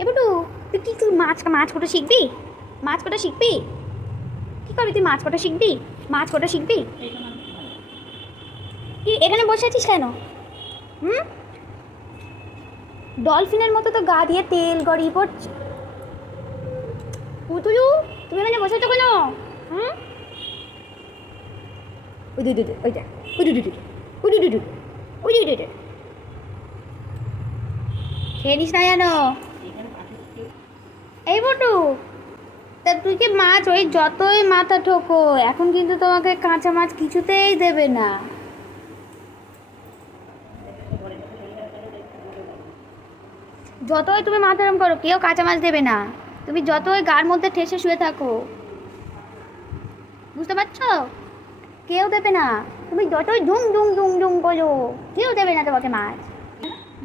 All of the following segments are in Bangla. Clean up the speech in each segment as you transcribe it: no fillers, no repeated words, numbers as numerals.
এবটু তুই মাছ মাছ কটা শিখবি? মাছ কটা শিখবি? কি করবি তুই? মাছ কটা শিখবি? মাছ কটা শিখবি? কি এখানে বসে আছিস কেন? হুম, ডলফিনের মতো তো গা দিয়ে তেল গড়িয়ে পড়ছে। পুতুলু, তুমি এখানে বসে আছো কেন? হুম, ওই দুই দুই ওইটা ওই দুই দুই ওই দুই দুই ওই দুই দুই খেয়ে নিস না জানো? এই বটু, তা তুই কি মাছ ওই যতই মাথা ঠোকো এখন কিন্তু তোমাকে কাঁচা মাছ কিছুতেই দেবে না। যতই তুমি মাথা গরম করো কেউ কাঁচা মাছ দেবে না। তুমি যতই গার মধ্যে ঠেসে শুয়ে থাকো, বুঝতে পারছো? কেউ দেবে না। তুমি যতই ধুম ধুম ধুম ধুম করো কেউ দেবে না তোমাকে মাছ।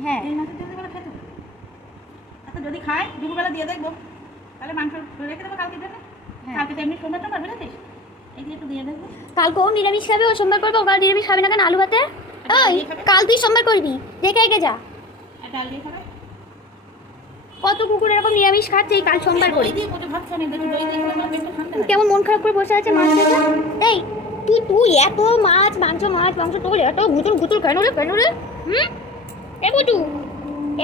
হ্যাঁ, এই মাছের তেল দিয়ে খেতে। আচ্ছা যদি খাই দুপুরবেলা দিয়ে দেখবো, তাহলে মাংস রেখে দেবো কালকে দেবে। কালকে তো এমনি সোমবার টোমবার বুঝেছিস, এই দিয়ে একটু দিয়ে দেখবো। কালকে ও নিরামিষ খাবে, ও সোমবার করবে। ও কাল নিরামিষ খাবে না কেন? আলু ভাতে। ওই কাল তুই সোমবার করবি, দেখে এগে যা। আর ডাল দিয়ে খাবে। কত কুকুর এরকম নিরামিষ খাচ্ছে এই কাল সোমবার করে। দই দিয়ে কত ভাত খানে দেখি, দই দিয়ে খেলে আমার পেটটা ঠান্ডা লাগে। কেমন মন খারাপ করে বসে আছে মাছ দেখে। এই তুই তুই এত মাছ মাংস তোর এত গুতুল গুতুল কেন রে কেন রে? হুম, এ বুটু,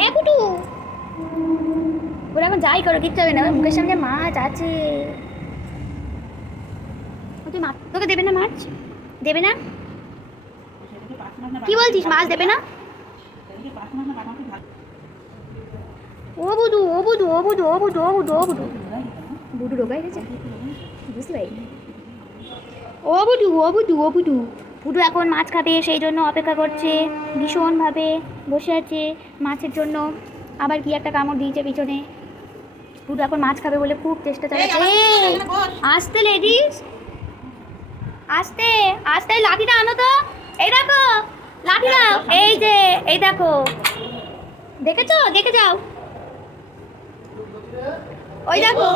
এ বুটু, ওরা এখন যাই করো কিচ্ছু হবে না, ওর মুখের সামনে মাছ আছে। ও তুই মাছ তোকে দেবে না? মাছ দেবে না? সেদিকে পাঁচ মাস না কি বলছিস? মাছ দেবে না? সেদিকে 5 মাস না 12 মাস ভাত। ও বুধু ও বুধু ও বুধু ও বুধু ও বুধু ও বুধু বুধু রোগাই গেছে, বুঝতে পারি। ও বুধু ও বুধু ও বুধু বুধু এখন মাছ খাবে, সেই জন্য অপেক্ষা করছে ভীষণভাবে বসে আছে মাছের জন্য। আবার কি একটা কামড় দিয়েছে পিছনে। বুধু এখন মাছ খাবে বলে খুব চেষ্টা চালাচ্ছে। আসতে লেডিস, আস্তে আস্তে, লাঠিটা আনো তো। এই দেখো লাঠি দাও, এই যে এই দেখো, দেখেছো? দেখে যাও, ওই দেখো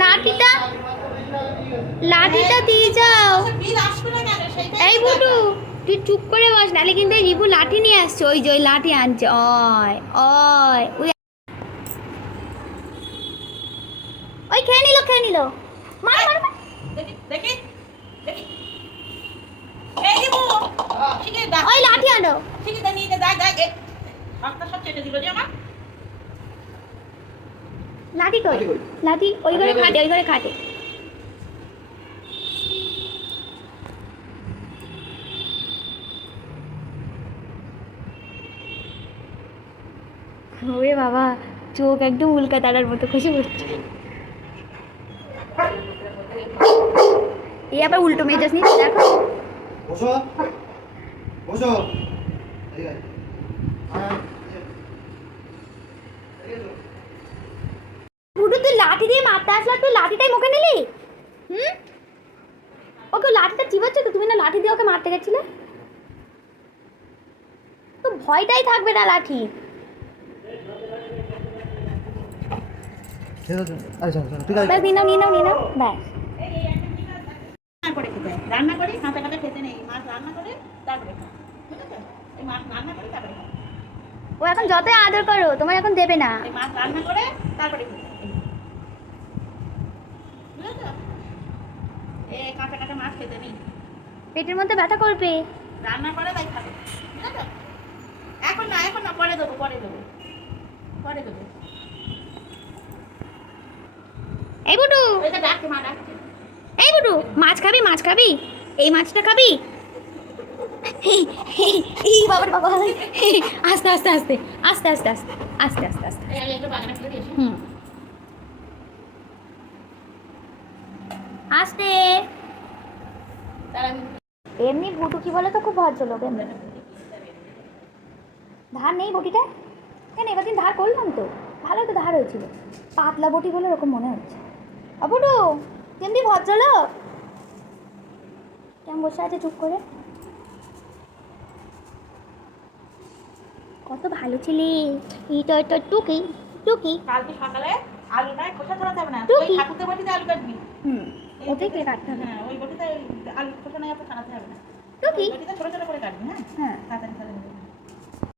লাঠিটা, লাঠিটা দিয়ে যাও। বিল আসবে না কেন সেইটা? এই বুটু তুই চুপ করে বস, নালে কিন্তু এই রিবু লাঠি নিয়ে আসছে। ওই যে ওই লাঠি আনছে। ওই ওই ওই ওই খেয়ে নিল খেয়ে নিল। মার মার মার। দেখি দেখি দেখি। এই দিবু ঠিকই দা, ওই লাঠি আনো। ঠিকই দা নিয়ে যা যা। এই হাতটা সব চেটে দিল যে আমার। লাঠি কই? লাঠি ওই ঘরে খাটে, ওই ঘরে খাটে। ওরে বাবা, চোখ একদম উল্কা তারার মতো খুশি করছে। এই আবার উল্টো মেজাজ নিচ্ছে দেখো। বসো বসো। বুটু তুই লাঠি দিয়ে মারতে আসলা, তুই লাঠিটাই মুখে নিলি? হুম, ওকে লাঠিটা চিবাচ্ছে তো, তুমি না লাঠি দিয়ে ওকে মারতে গেছিলে? তো ভয়টাই থাকবে না লাঠি। ব্যাস নিয়ে নাও নিয়ে নাও নিয়ে নাও, ব্যাস। রান্না করে খেতে হয়। রান্না করি কাঁচা কাঁচা খেতে নেই, মাছ রান্না করে তারপরে খাও। বুঝেছো? এই মাছ রান্না করে তারপরে খাও। ও এখন যতই আদর করো তোমার এখন দেবে না। এই মাছ রান্না করে তারপরে খেতে হয়। বুঝেছো? এই কাঁচা কাঁচা মাছ খেতে নেই, পেটের মধ্যে ব্যথা করবে। রান্না করে তাই খাবে। বুঝেছো? এখন না এখন না, পরে দেবো পরে দেবো পরে দেবো। এই বুটু, ওই যে ডাকছে, মা ডাকছে। এই বুটু, মাছ খাবি? মাছ খাবি? এই মাছটা খাবি? এই বাবার বাবা, আস্তে আস্তে আস্তে আস্তে আস্তে আস্তে আস্তে আস্তে আস্তে। এই আমি একটু বাগানে ফেলে দিয়েছি। হুম, আস্তে। তার আমি এমনি বুটু কি বলে তো খুব ভদ্রলোক। এমনি ধার নেই বটিটা কেন? এবার দিন ধার করলাম তো, ভালো তো ধার হয়েছিল। পাতলা বটি বলে ওরকম মনে হচ্ছে। বুটু যেমনি ভদ্রলোক কেমন বসে আছে চুপ করে। কত ভালো ছিলি। এটা এটা টুকি টুকি। কালকে সকালে আলুটায় খোসা ছাড়াতে হবে না, তো ওই কি? ঠাকুরদের বটিতে আলু কাটবি। হুম, ওটাই কে কাটতে হবে। হ্যাঁ ওই বটিতে আলু খোসা নেই, ছাড়াতে হবে না। টুকি। বটিতে ছোট ছোট করে কাটবি। হ্যাঁ হ্যাঁ, তাড়াতাড়ি তাড়াতাড়ি